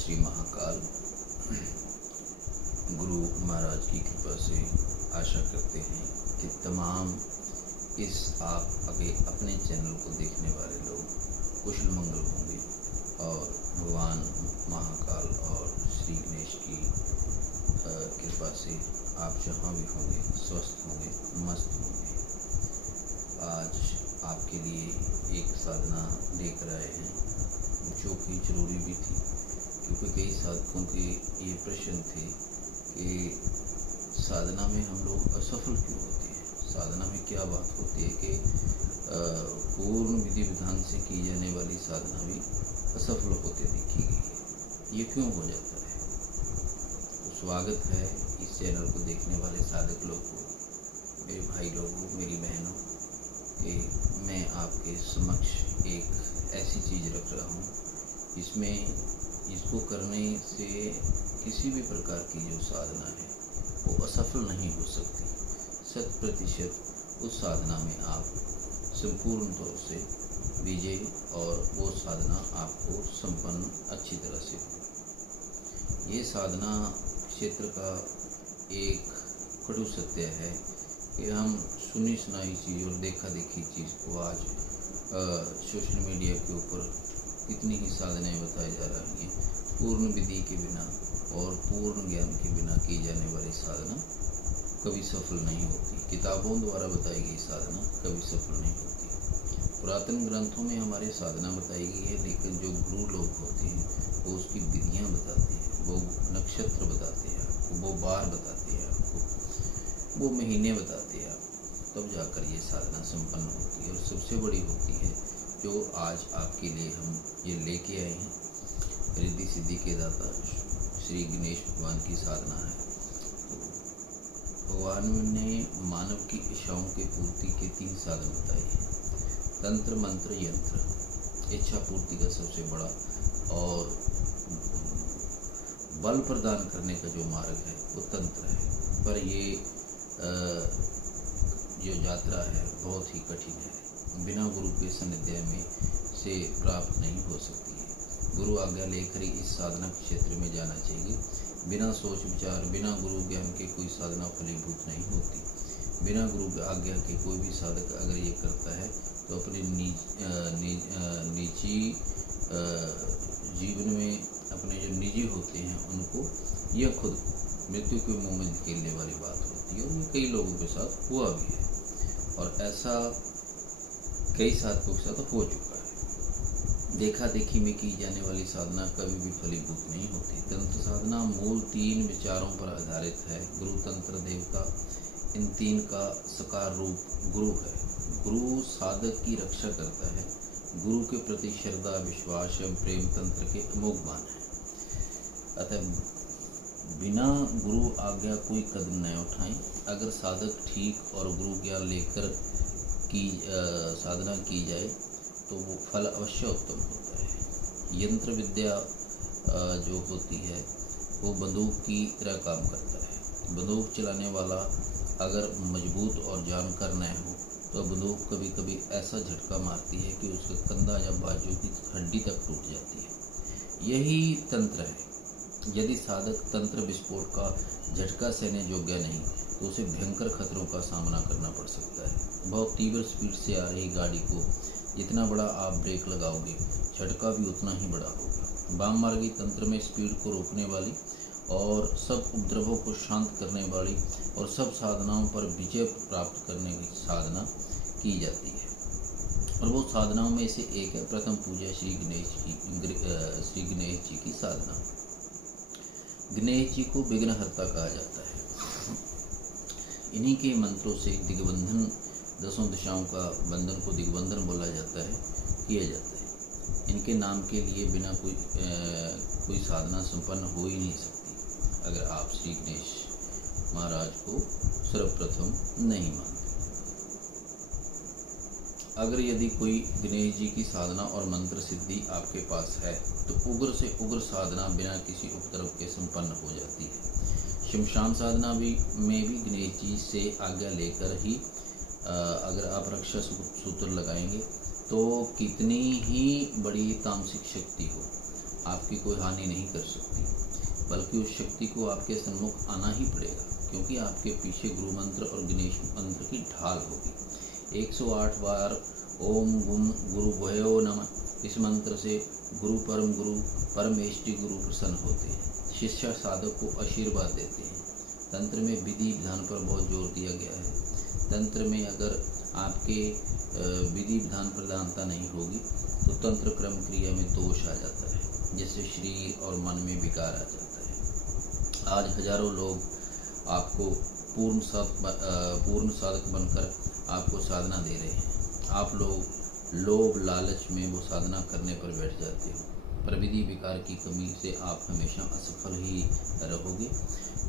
श्री महाकाल गुरु महाराज की कृपा से आशा करते हैं कि तमाम इस आप अपने चैनल को देखने वाले लोग कुशल मंगल होंगे और भगवान महाकाल और श्री गणेश की कृपा से आप जहाँ भी होंगे स्वस्थ होंगे, मस्त होंगे। आज आपके लिए एक साधना लेकर आए हैं जो कि ज़रूरी भी थी, क्योंकि कई साधकों के ये प्रश्न थे कि साधना में हम लोग असफल क्यों होते हैं। साधना में क्या बात होती है कि पूर्ण विधि विधान से की जाने वाली साधना भी असफल होते देखी गई है, ये क्यों हो जाता है। तो स्वागत है इस चैनल को देखने वाले साधक लोग को, मेरे भाई लोगों, मेरी बहनों, कि मैं आपके समक्ष एक ऐसी चीज़ रख रहा हूँ इसमें इसको करने से किसी भी प्रकार की जो साधना है वो असफल नहीं हो सकती। 100% उस साधना में आप संपूर्ण तौर से विजय और वो साधना आपको संपन्न अच्छी तरह से हो। ये साधना क्षेत्र का एक कटु सत्य है कि हम सुनी सुनाई चीज़ और देखा देखी चीज़ को आज सोशल मीडिया के ऊपर कितनी ही साधनाएं बताई जा रही हैं। पूर्ण विधि के बिना और पूर्ण ज्ञान के बिना की जाने वाली साधना कभी सफल नहीं होती। किताबों द्वारा बताई गई साधना कभी सफल नहीं होती। पुरातन ग्रंथों में हमारे साधना बताई गई है, लेकिन जो गुरु लोग होते हैं वो उसकी विधियाँ बताते हैं, वो नक्षत्र बताते हैं आपको, वो बार बताते हैं आपको, वो महीने बताते हैं आपको, तब जाकर ये साधना संपन्न होती है। और सबसे बड़ी होती है जो आज आपके लिए हम ये लेके आए हैं, रिद्धि सिद्धि के दाता श्री गणेश भगवान की साधना है। तो भगवान ने मानव की इच्छाओं की पूर्ति के 3 साधन बताए हैं। तंत्र, मंत्र, यंत्र। इच्छा पूर्ति का सबसे बड़ा और बल प्रदान करने का जो मार्ग है वो तंत्र है, पर ये जो यात्रा है बहुत ही कठिन है, बिना गुरु के सानिध्य में से प्राप्त नहीं हो सकती है। गुरु आज्ञा लेकर ही इस साधना क्षेत्र में जाना चाहिए। बिना सोच विचार, बिना गुरु ज्ञान के कोई साधना फलीभूत नहीं होती। बिना गुरु आज्ञा के कोई भी साधक अगर ये करता है तो अपने निजी जीवन में अपने जो निजी होते हैं उनको यह खुद को मृत्यु के मुंह में धकेलने वाली बात होती है। और ये कई लोगों के साथ हुआ भी है और ऐसा कई साधकों के साथ हो चुका है। देखा देखी में की जाने वाली साधना कभी भी फलीभूत नहीं होती। तंत्र साधना मूल 3 विचारों पर आधारित है। गुरु, तंत्र, देवता, इन 3 का साकार रूप गुरु है। गुरु साधक की रक्षा करता है। गुरु के प्रति श्रद्धा, विश्वास एवं प्रेम तंत्र के अमोघ मान है। अतः बिना गुरु आज्ञा कोई कदम न उठाएं। अगर साधक ठीक और गुरु ज्ञान लेकर की साधना की जाए तो वो फल अवश्य उत्तम होता है। यंत्र विद्या जो होती है वो बंदूक की तरह काम करता है। बंदूक चलाने वाला अगर मजबूत और जानकार न हो तो बंदूक कभी कभी ऐसा झटका मारती है कि उसका कंधा या बाजू की हड्डी तक टूट जाती है। यही तंत्र है। यदि साधक तंत्र विस्फोट का झटका सहने योग्य नहीं तो उसे भयंकर खतरों का सामना करना पड़ सकता है। बहुत तीव्र स्पीड से आ रही गाड़ी को जितना बड़ा आप ब्रेक लगाओगे, झटका भी उतना ही बड़ा होगा। वाममार्गी तंत्र में स्पीड को रोकने वाली और सब उपद्रवों को शांत करने वाली और सब साधनाओं पर विजय प्राप्त करने की साधना की जाती है। और वो साधनाओं में से एक है प्रथम पूजा श्री गणेश जी की साधना। गणेश जी को विघ्नहर्ता कहा जाता है। इन्हीं के मंत्रों से दिग्बंधन, 10 दिशाओं का बंधन को दिग्बंधन बोला जाता है, किया जाता है। इनके नाम के लिए बिना कोई साधना संपन्न हो ही नहीं सकती अगर आप श्री गणेश महाराज को सर्वप्रथम नहीं मानते। अगर यदि कोई गणेश जी की साधना और मंत्र सिद्धि आपके पास है तो उग्र से उग्र साधना बिना किसी उपद्रव के संपन्न हो जाती है। शमशान साधना में भी गणेश जी से आज्ञा लेकर ही अगर आप रक्षा सूत्र लगाएंगे तो कितनी ही बड़ी तामसिक शक्ति हो आपकी कोई हानि नहीं कर सकती, बल्कि उस शक्ति को आपके सम्मुख आना ही पड़ेगा, क्योंकि आपके पीछे गुरु मंत्र और गणेश मंत्र की ढाल होगी। 108 बार ओम गुम गुरु भयो नमः इस मंत्र से गुरु परमेष्टि गुरु प्रसन्न होते हैं। शिष्य साधक को आशीर्वाद देते हैं। तंत्र में विधि विधान पर बहुत जोर दिया गया है। तंत्र में अगर आपके विधि विधान प्रधानता नहीं होगी तो तंत्र क्रम क्रिया में दोष आ जाता है, जिससे शरीर और मन में विकार आ जाता है। आज हजारों लोग आपको पूर्ण साधक बनकर आपको साधना दे रहे हैं। आप लोग लोभ लालच में वो साधना करने पर बैठ जाते हो, पर विधि विकार की कमी से आप हमेशा असफल ही रहोगे।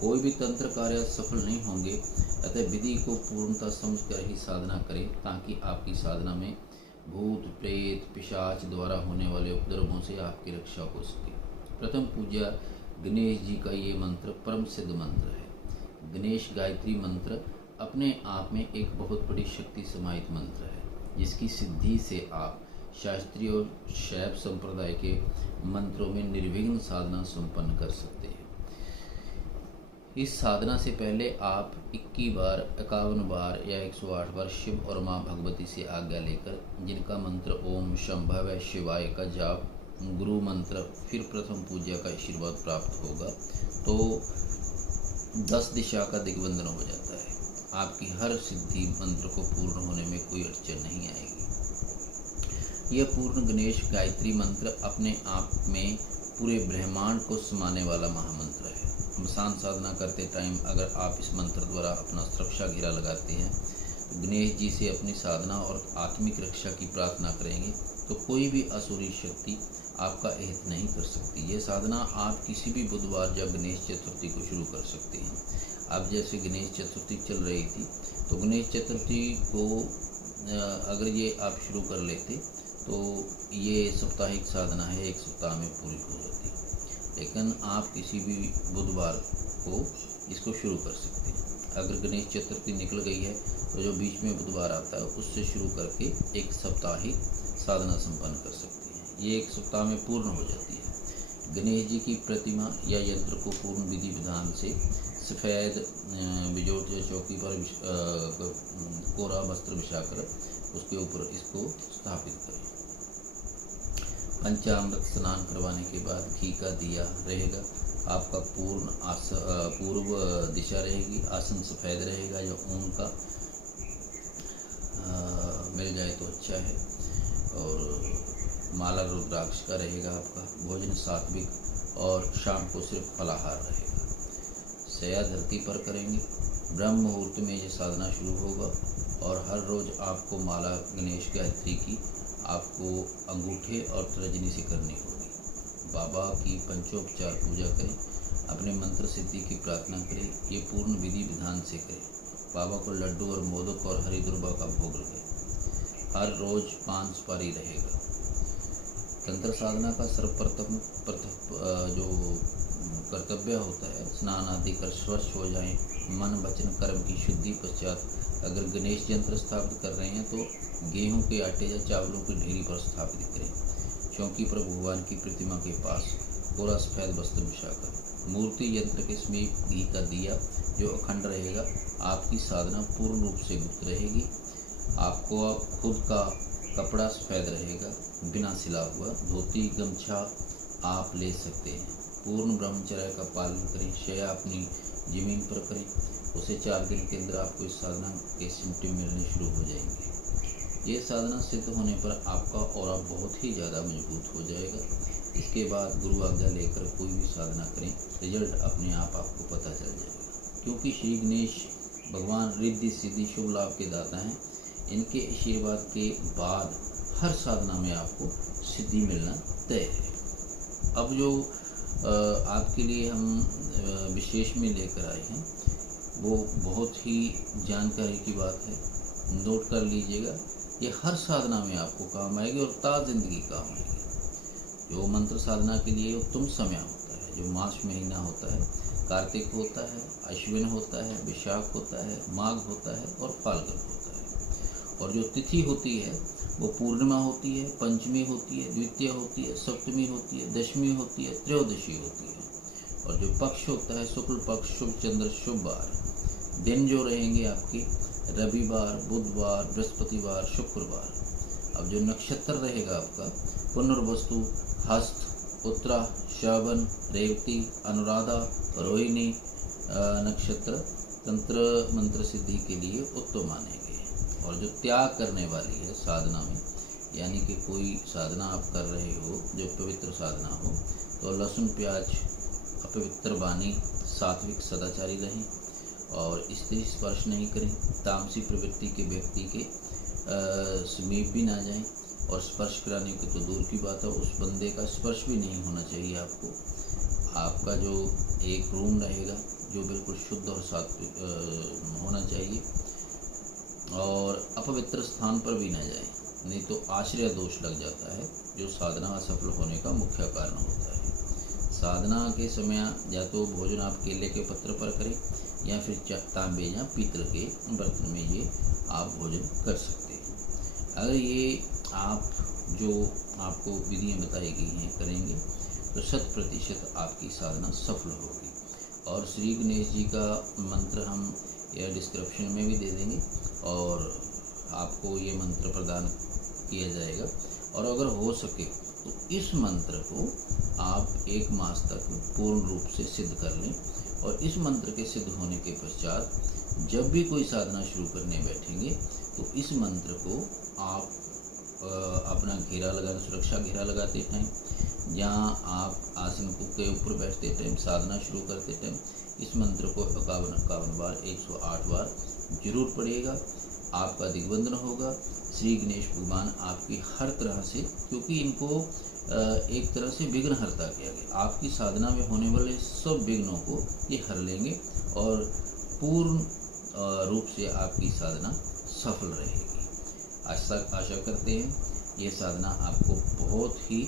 कोई भी तंत्र कार्य सफल नहीं होंगे। अतः विधि को पूर्णता समझकर ही साधना करें, ताकि आपकी साधना में भूत प्रेत पिशाच द्वारा होने वाले उपद्रवों से आपकी रक्षा हो सके। प्रथम पूज्य गणेश जी का ये मंत्र परम सिद्ध मंत्र है। गणेश गायत्री मंत्र अपने आप में एक बहुत बड़ी शक्ति समाहित मंत्र है, जिसकी सिद्धि से आप शास्त्रीय और शैव संप्रदाय के मंत्रों में निर्विघ्न साधना संपन्न कर सकते हैं। इस साधना से पहले आप 51 बार 51 बार या 108 बार शिव और माँ भगवती से आज्ञा लेकर, जिनका मंत्र ओम शंभव शिवाय का जाप, गुरु मंत्र, फिर प्रथम पूजा का आशीर्वाद प्राप्त होगा तो 10 दिशा का दिग्बंधन हो जाता है। आपकी हर सिद्धि मंत्र को पूर्ण होने में कोई अड़चन नहीं आएगी। यह पूर्ण गणेश गायत्री मंत्र अपने आप में पूरे ब्रह्मांड को समाने वाला महामंत्र है। मसान साधना करते टाइम अगर आप इस मंत्र द्वारा अपना सुरक्षा घेरा लगाते हैं, गणेश जी से अपनी साधना और आत्मिक रक्षा की प्रार्थना करेंगे, तो कोई भी असुरी शक्ति आपका अहित नहीं कर सकती। ये साधना आप किसी भी बुधवार या गणेश चतुर्थी को शुरू कर सकते हैं। अब जैसे गणेश चतुर्थी चल रही थी, तो गणेश चतुर्थी को अगर ये आप शुरू कर लेते तो ये साप्ताहिक साधना है, 1 सप्ताह में पूरी हो जाती। लेकिन आप किसी भी बुधवार को इसको शुरू कर सकते हैं। अगर गणेश चतुर्थी निकल गई है तो जो बीच में बुधवार आता है उससे शुरू करके एक साप्ताहिक साधना संपन्न कर सकते हैं। ये 1 सप्ताह में पूर्ण हो जाती है। गणेश जी की प्रतिमा या यंत्र को पूर्ण विधि विधान से सफ़ेद बिजोड़ चौकी पर कोरा वस्त्र बिछाकर उसके ऊपर इसको स्थापित करें। पंचामृत स्नान करवाने के बाद घी का दिया रहेगा। आपका पूर्व दिशा रहेगी। आसन सफ़ेद रहेगा या ऊन का मिल जाए तो अच्छा है। और माला रुद्राक्ष का रहेगा। आपका भोजन सात्विक और शाम को सिर्फ फलाहार रहेगा। शया धरती पर करेंगे। ब्रह्म मुहूर्त में ये साधना शुरू होगा और हर रोज़ आपको माला गणेश गायत्री की आपको अंगूठे और तर्जनी से करनी होगी। बाबा की पंचोपचार पूजा करें। अपने मंत्र सिद्धि की प्रार्थना करें। ये पूर्ण विधि विधान से करें। बाबा को लड्डू और मोदक और हरी दुर्बा का भोग लगाएं। हर रोज़ 5 सुपारी रहेगा। तंत्र साधना का सर्वप्रथम जो कर्तव्य होता है, स्नान आदि कर स्वच्छ हो जाएं। मन वचन कर्म की शुद्धि पश्चात अगर गणेश यंत्र स्थापित कर रहे हैं तो गेहूं के आटे या चावलों की ढेरी पर स्थापित करें। चौकी पर भगवान की प्रतिमा के पास कोरा सफ़ेद वस्त्र बिछाकर मूर्ति यंत्र के समीप घी का दिया जो अखंड रहेगा। आपकी साधना पूर्ण रूप से गुप्त रहेगी। आपको खुद का कपड़ा सफ़ेद रहेगा, बिना सिला हुआ। धोती गमछा आप ले सकते हैं। पूर्ण ब्रह्मचर्य का पालन करें। शया अपनी ज़मीन पर करें। उसे 4 दिन के अंदर आपको इस साधना के सिम्टम मिलने शुरू हो जाएंगे। ये साधना सिद्ध होने पर आपका ऑरा बहुत ही ज़्यादा मजबूत हो जाएगा। इसके बाद गुरु आज्ञा लेकर कोई भी साधना करें, रिजल्ट अपने आप आपको पता चल जाएगा। क्योंकि श्री गणेश भगवान रिद्धि सिद्धि शुभ लाभ के दाता हैं। इनके आशीर्वाद के बाद हर साधना में आपको सिद्धि मिलना तय है। अब जो आपके लिए हम विशेष में लेकर आए हैं वो बहुत ही जानकारी की बात है। नोट कर लीजिएगा। ये हर साधना में आपको काम आएगी और ता जिंदगी काम आएगी। जो मंत्र साधना के लिए उत्तम समय होता है, जो मास महीना होता है, कार्तिक होता है, अश्विन होता है, विशाख होता है, माघ होता है और फाल्गुन होता है। और जो तिथि होती है वो पूर्णिमा होती है, पंचमी होती है, द्वितीय होती है, सप्तमी होती है, दशमी होती है, त्रयोदशी होती है। और जो पक्ष होता है शुक्ल पक्ष, शुभ चंद्र, शुभ वार। दिन जो रहेंगे आपके रविवार, बुधवार, बृहस्पतिवार, शुक्रवार। अब जो नक्षत्र रहेगा आपका पुनर्वसु, हस्त, उत्तरा, श्रवण, रेवती, अनुराधा, रोहिणी नक्षत्र तंत्र मंत्र सिद्धि के लिए उत्तम माने गए। और जो त्याग करने वाली है साधना में, यानी कि कोई साधना आप कर रहे हो जो पवित्र साधना हो, तो लहसुन, प्याज, अपवित्र वाणी, सात्विक सदाचारी रहें और स्त्री स्पर्श नहीं करें। तामसी प्रवृत्ति के व्यक्ति के समीप भी ना जाएं, और स्पर्श कराने की तो दूर की बात है, उस बंदे का स्पर्श भी नहीं होना चाहिए आपको। आपका जो एक रूम रहेगा जो बिल्कुल शुद्ध और सात्विक होना चाहिए, और अपवित्र स्थान पर भी ना जाएं, नहीं तो आश्रय दोष लग जाता है जो साधना असफल होने का मुख्य कारण होता है। साधना के समय या तो भोजन आप केले के पत्र पर करें या फिर तांबे या पीतल के बर्तन में ये आप भोजन कर सकते हैं। अगर ये आप जो आपको विधियाँ बताई गई हैं करेंगे तो 100% आपकी साधना सफल होगी। और श्री गणेश जी का मंत्र हम यह डिस्क्रिप्शन में भी दे देंगे और आपको ये मंत्र प्रदान किया जाएगा। और अगर हो सके तो इस मंत्र को आप 1 मास तक पूर्ण रूप से सिद्ध कर लें। और इस मंत्र के सिद्ध होने के पश्चात जब भी कोई साधना शुरू करने बैठेंगे तो इस मंत्र को आप अपना घेरा लगाना, सुरक्षा घेरा लगाते टाइम, जहाँ आप आसन के ऊपर बैठते टाइम, साधना शुरू करते टाइम इस मंत्र को 51 बार, 108 बार जरूर पढ़िएगा। आपका दिग्बंधन होगा। श्री गणेश भगवान आपकी हर तरह से, क्योंकि इनको एक तरह से विघ्नहर्ता किया गया, आपकी साधना में होने वाले सब विघ्नों को ये हर लेंगे और पूर्ण रूप से आपकी साधना सफल रहेगी। आशा करते हैं ये साधना आपको बहुत ही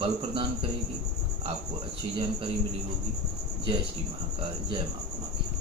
बल प्रदान करेगी। आपको अच्छी जानकारी मिली होगी। जय श्री महाकाल, जय माँ कामाख्या।